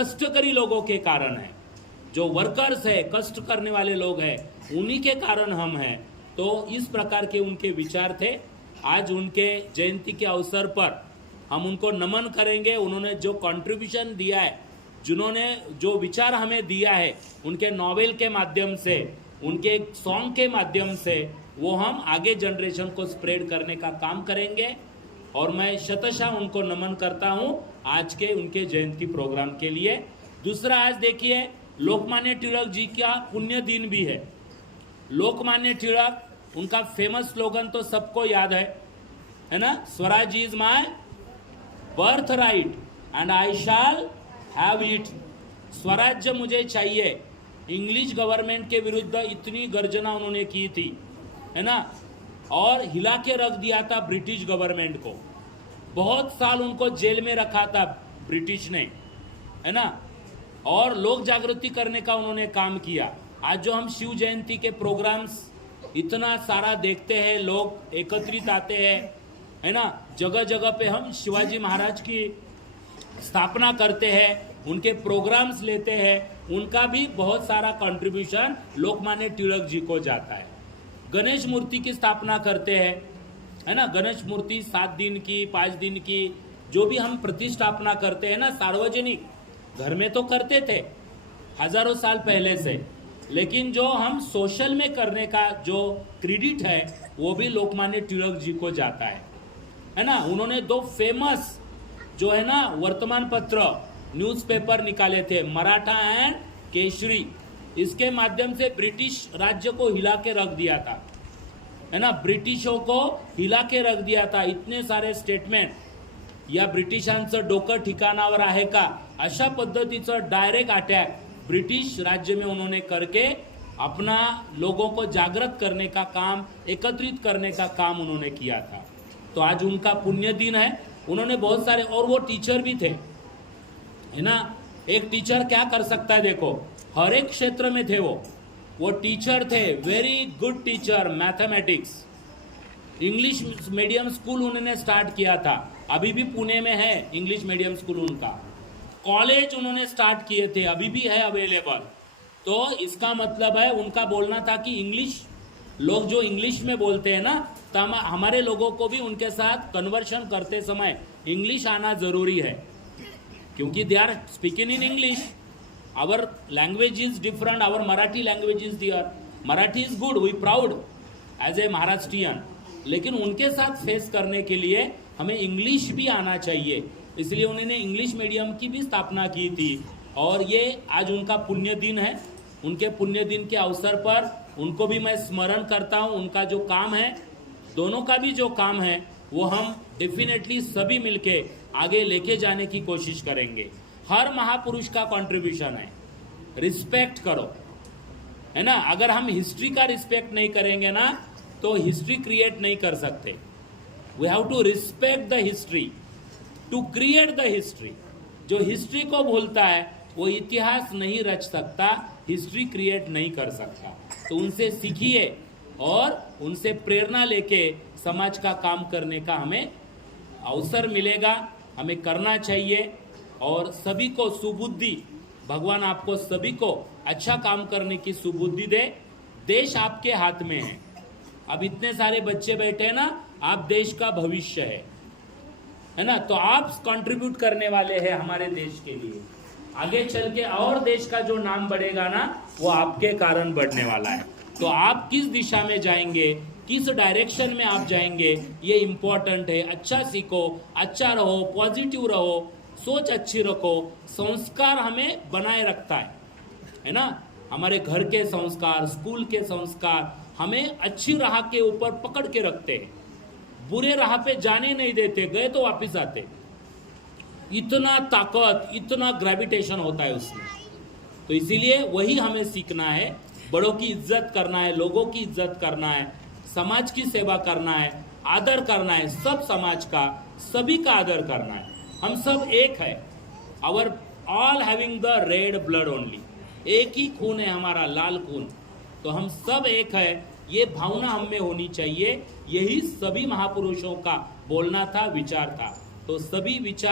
कष्टकरी लोगों के कारण है, जो वर्कर्स है, कष्ट करने वाले लोग हैं, उन्हीं के कारण हम हैं। तो इस प्रकार के उनके विचार थे। आज उनके जयंती के अवसर पर हम उनको नमन करेंगे। उन्होंने जो कंट्रीब्यूशन दिया है, जिन्होंने जो विचार हमें दिया है, उनके नॉवेल के माध्यम से, उनके सॉन्ग के माध्यम से, वो हम आगे जनरेशन को स्प्रेड करने का काम करेंगे। और मैं शतशः उनको नमन करता हूँ आज के उनके जयंती प्रोग्राम के लिए। दूसरा, आज देखिए लोकमान्य तिलक जी का पुण्य दिन भी है। लोकमान्य तिलक, उनका फेमस स्लोगन तो सबको याद है ना, Swaraj is my birth right and I shall have it. स्वराज्य मुझे चाहिए। इंग्लिश गवर्नमेंट के विरुद्ध इतनी गर्जना उन्होंने की थी, है ना, और हिला के रख दिया था ब्रिटिश गवर्नमेंट को। बहुत साल उनको जेल में रखा था ब्रिटिश ने, है ना, और लोक जागृति करने का उन्होंने काम किया। आज जो हम शिव जयंती के प्रोग्राम्स इतना सारा देखते हैं, लोग एकत्रित आते हैं, है ना, जगह जगह पे हम शिवाजी महाराज की स्थापना करते हैं, उनके प्रोग्राम्स लेते हैं, उनका भी बहुत सारा कंट्रीब्यूशन लोकमान्य तिलक जी को जाता है। गणेश मूर्ति की स्थापना करते हैं, है ना, गणेश मूर्ति 7 दिन की, 5 दिन की, जो भी हम प्रतिष्ठापना करते हैं ना, सार्वजनिक घर में तो करते थे हजारों साल पहले से, लेकिन जो हम सोशल में करने का जो क्रेडिट है वो भी लोकमान्य तिलक जी को जाता है ना। उन्होंने 2 फेमस जो है ना वर्तमान पत्र, न्यूज़पेपर निकाले थे, मराठा एंड केसरी। इसके माध्यम से ब्रिटिश राज्य को हिला के रख दिया था, है ना, ब्रिटिशों को हिला के रख दिया था। इतने सारे स्टेटमेंट, या ब्रिटिशांचं डोकं ठिकाणावर आहे का, अशा पद्धतीचं डायरेक्ट अटॅक ब्रिटिश राज्य में उन्होंने करके अपना लोगों को जागृत करने का काम, एकत्रित करने का काम उन्होंने किया था। तो आज उनका पुण्य दिन है। उन्होंने बहुत सारे, और वो टीचर भी थे, है ना। एक टीचर क्या कर सकता है, देखो, हर एक क्षेत्र में थे वो टीचर थे, very good teacher, mathematics. English medium school उन्होंने स्टार्ट किया था, अभी भी पुणे में है इंग्लिश मीडियम स्कूल उनका। कॉलेज उन्होंने स्टार्ट किए थे, अभी भी है अवेलेबल। तो इसका मतलब है उनका बोलना था कि इंग्लिश, लोग जो इंग्लिश में बोलते हैं ना, तो हमारे लोगों को भी उनके साथ कन्वर्शन करते समय इंग्लिश आना जरूरी है, क्योंकि they are speaking in English. Our language is different, our Marathi language is there, Marathi is good, we proud as a Maharashtrian, लेकिन उनके साथ फेस करने के लिए हमें इंग्लिश भी आना चाहिए। इसलिए उन्होंने इंग्लिश मीडियम की भी स्थापना की थी। और ये आज उनका पुण्य दिन है। उनके पुण्य दिन के अवसर पर उनको भी मैं स्मरण करता हूँ। उनका जो काम है, दोनों का भी जो काम है, वो हम डेफिनेटली सभी मिलके आगे लेके जाने की कोशिश करेंगे। हर महापुरुष का कंट्रीब्यूशन है, रिस्पेक्ट करो, है ना। अगर हम हिस्ट्री का रिस्पेक्ट नहीं करेंगे ना, तो हिस्ट्री क्रिएट नहीं कर सकते। We have to respect the history to create the history. जो हिस्ट्री को भूलता है वो इतिहास नहीं रच सकता, हिस्ट्री क्रिएट नहीं कर सकता। तो उनसे सीखिए और उनसे प्रेरणा लेके समाज का काम करने का हमें अवसर मिलेगा, हमें करना चाहिए। और सभी को सुबुद्धि, भगवान आपको सभी को अच्छा काम करने की सुबुद्धि दे। देश आपके हाथ में है। अब इतने सारे बच्चे बैठे हैं ना, आप देश का भविष्य है ना, तो आप कंट्रीब्यूट करने वाले हैं हमारे देश के लिए। आगे चल के और देश का जो नाम बढ़ेगा ना, वो आपके कारण बढ़ने वाला है। तो आप किस दिशा में जाएंगे, किस डायरेक्शन में आप जाएंगे, ये इम्पोर्टेंट है। अच्छा सीखो, अच्छा रहो, पॉजिटिव रहो, सोच अच्छी रखो। संस्कार हमें बनाए रखता है ना। हमारे घर के संस्कार, स्कूल के संस्कार हमें अच्छी राह के ऊपर पकड़ के रखते हैं, बुरे राह पे जाने नहीं देते, गए तो वापिस आते। इतना ताकत, इतना ग्रेविटेशन होता है उसमें। तो इसीलिए वही हमें सीखना है। बड़ों की इज्जत करना है, लोगों की इज्जत करना है, समाज की सेवा करना है, आदर करना है, सब समाज का, सभी का आदर करना है। हम सब एक है। Our all having the red blood only, एक ही खून है हमारा, लाल खून। तो हम सब एक है, ये भावना हम में होनी चाहिए। यही सभी महापुरुषों का बोलना था, विचार था। तो सभी विचार